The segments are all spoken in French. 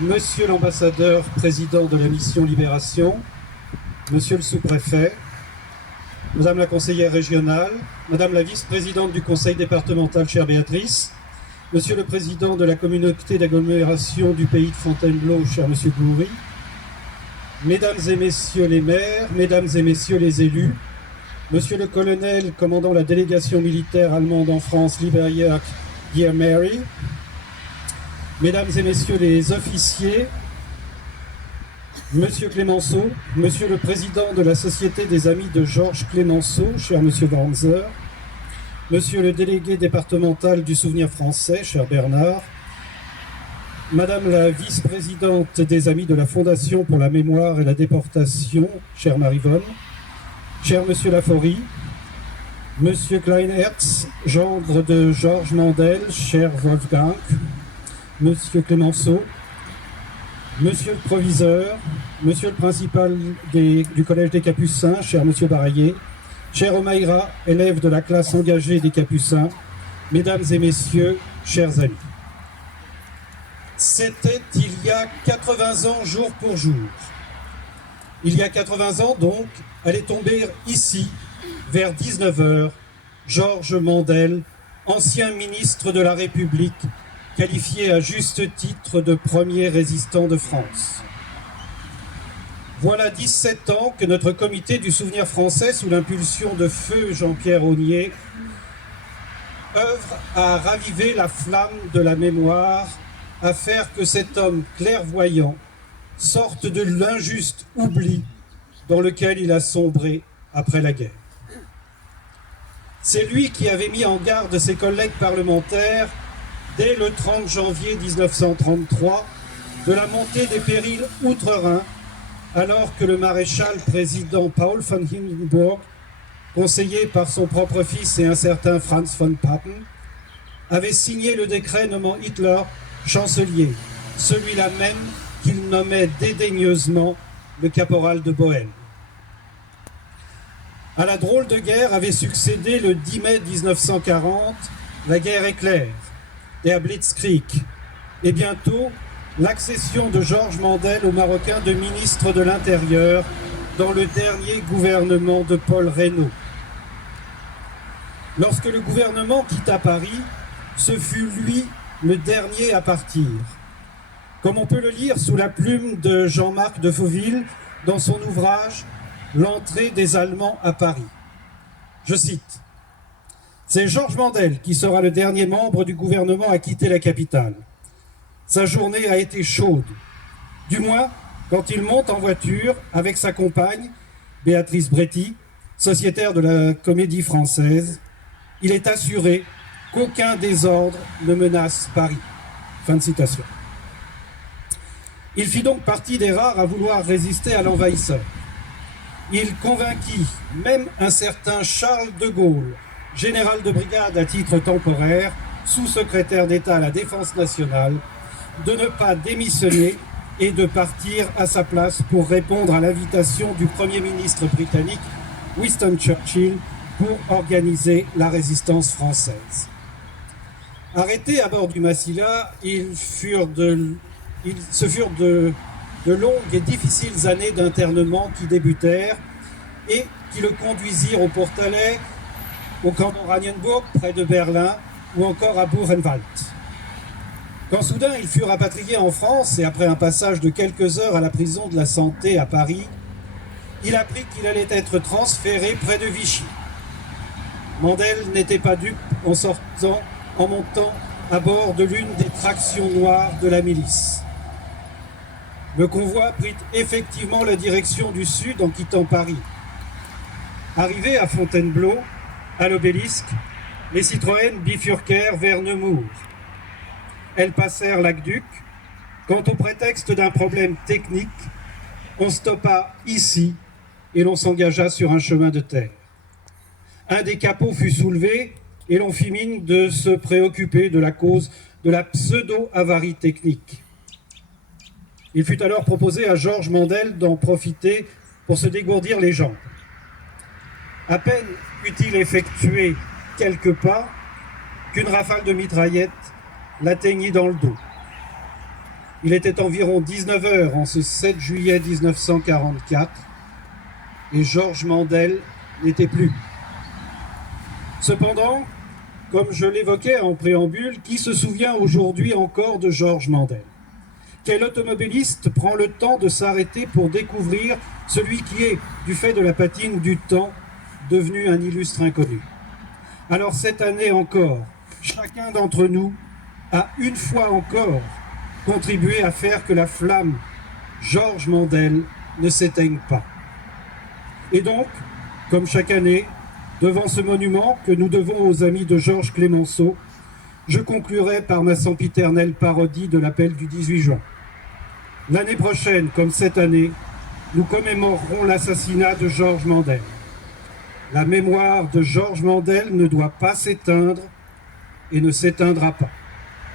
Monsieur l'ambassadeur président de la mission Libération, Monsieur le sous-préfet, Madame la conseillère régionale, Madame la vice-présidente du conseil départemental, chère Béatrice, Monsieur le président de la communauté d'agglomération du pays de Fontainebleau, cher Monsieur Goury, Mesdames et Messieurs les maires, Mesdames et Messieurs les élus, Monsieur le colonel commandant la délégation militaire allemande en France, Lieberjörg Dear Mary, Mesdames et Messieurs les officiers, Monsieur Clémenceau, Monsieur le Président de la Société des Amis de Georges Clémenceau, cher Monsieur Banzer, Monsieur le délégué départemental du Souvenir français, cher Bernard, Madame la vice-présidente des Amis de la Fondation pour la mémoire et la déportation, chère Marivonne, cher Monsieur Laforie, Monsieur Kleinherz, gendre de Georges Mandel, cher Wolfgang, Monsieur Clémenceau, Monsieur le proviseur, Monsieur le principal du Collège des Capucins, cher Monsieur Baraillé, cher Omaïra, élève de la classe engagée des Capucins, Mesdames et Messieurs, chers amis. C'était il y a 80 ans, jour pour jour. Il y a 80 ans, donc, allait tomber ici, vers 19h, Georges Mandel, ancien ministre de la République, qualifié à juste titre de premier résistant de France. Voilà 17 ans que notre comité du souvenir français, sous l'impulsion de feu Jean-Pierre Aunier, œuvre à raviver la flamme de la mémoire, à faire que cet homme clairvoyant sorte de l'injuste oubli dans lequel il a sombré après la guerre. C'est lui qui avait mis en garde ses collègues parlementaires dès le 30 janvier 1933, de la montée des périls outre-Rhin, alors que le maréchal président Paul von Hindenburg, conseillé par son propre fils et un certain Franz von Papen, avait signé le décret nommant Hitler chancelier, celui-là même qu'il nommait dédaigneusement le caporal de Bohême. À la drôle de guerre avait succédé le 10 mai 1940 la guerre éclair, der Blitzkrieg, et bientôt l'accession de Georges Mandel au Marocain de ministre de l'Intérieur dans le dernier gouvernement de Paul Reynaud. Lorsque le gouvernement quitta Paris, ce fut lui le dernier à partir. Comme on peut le lire sous la plume de Jean-Marc de Fauville dans son ouvrage « L'entrée des Allemands à Paris ». Je cite: « C'est Georges Mandel qui sera le dernier membre du gouvernement à quitter la capitale. Sa journée a été chaude, du moins quand il monte en voiture avec sa compagne, Béatrice Bréty, sociétaire de la Comédie Française. Il est assuré qu'aucun désordre ne menace Paris. » Fin de citation. Il fit donc partie des rares à vouloir résister à l'envahisseur. Il convainquit même un certain Charles de Gaulle, général de brigade à titre temporaire, sous-secrétaire d'État à la Défense nationale, de ne pas démissionner et de partir à sa place pour répondre à l'invitation du Premier ministre britannique Winston Churchill pour organiser la résistance française. Arrêtés à bord du Massilia, ce furent de longues et difficiles années d'internement qui débutèrent et qui le conduisirent au Portalet, au camp d'Oranienburg, près de Berlin, ou encore à Buchenwald. Quand soudain il fut rapatrié en France, et après un passage de quelques heures à la prison de la Santé à Paris, il apprit qu'il allait être transféré près de Vichy. Mandel n'était pas dupe en montant à bord de l'une des tractions noires de la milice. Le convoi prit effectivement la direction du sud en quittant Paris. Arrivé à Fontainebleau, à l'Obélisque, les Citroën bifurquèrent vers Nemours. Elles passèrent l'Aqueduc, quand au prétexte d'un problème technique, on stoppa ici et l'on s'engagea sur un chemin de terre. Un des capots fut soulevé et l'on fit mine de se préoccuper de la cause de la pseudo-avarie technique. Il fut alors proposé à Georges Mandel d'en profiter pour se dégourdir les jambes. À peine eut-il effectué quelques pas qu'une rafale de mitraillettes l'atteignit dans le dos. Il était environ 19 h en ce 7 juillet 1944 et Georges Mandel n'était plus. Cependant, comme je l'évoquais en préambule, qui se souvient aujourd'hui encore de Georges Mandel? Quel automobiliste prend le temps de s'arrêter pour découvrir celui qui est, du fait de la patine du temps, devenu un illustre inconnu? Alors cette année encore, chacun d'entre nous a une fois encore contribué à faire que la flamme Georges Mandel ne s'éteigne pas. Et donc, comme chaque année, devant ce monument que nous devons aux amis de Georges Clemenceau, je conclurai par ma sempiternelle parodie de l'appel du 18 juin. L'année prochaine, comme cette année, nous commémorerons l'assassinat de Georges Mandel. La mémoire de Georges Mandel ne doit pas s'éteindre et ne s'éteindra pas.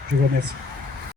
Je vous remercie.